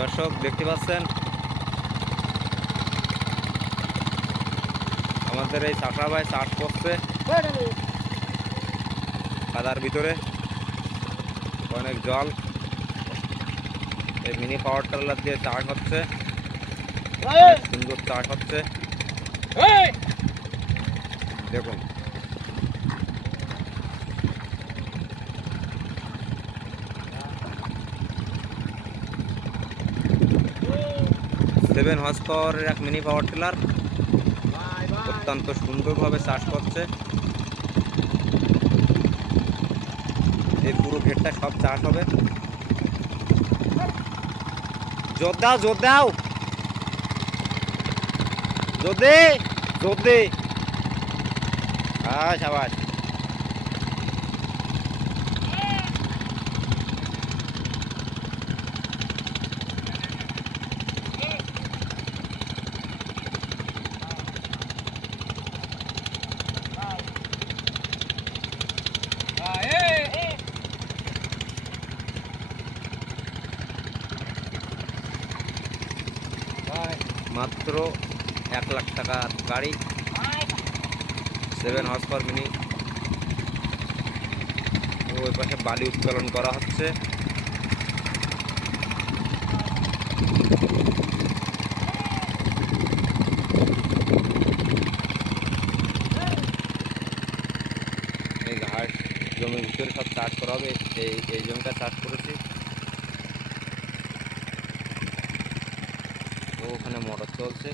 দর্শক দেখতে পাচ্ছেন আমাদের এই চাকরা ভাই চাষ করছে কাদার ভিতরে, অনেক জল। এই মিনি পাওয়ার টিলার দিয়ে চাষ হচ্ছে, সুন্দর চাষ হচ্ছে দেখুন। সেভেন হর্স পাওয়ারের এক মিনি পাওয়ার টিলার অত্যন্ত সুন্দরভাবে চাষ করছে। এই পুরো ঘেরটা সব চাষ হবে। জোর দাও, জোর দাও, জোর দে, জোর দে। হ্যাঁ সাবাস। মাত্র 1,00,000 টাকার গাড়ি, 7 হর্স পাওয়ার মিনি। ওই পাশে বালি উত্তোলন করা হচ্ছে। এই ঘাট জমির ভিতরে সব চাষ করা হবে। এই জমিটা চাষ করেছি। ওখানে মোটর চলছে।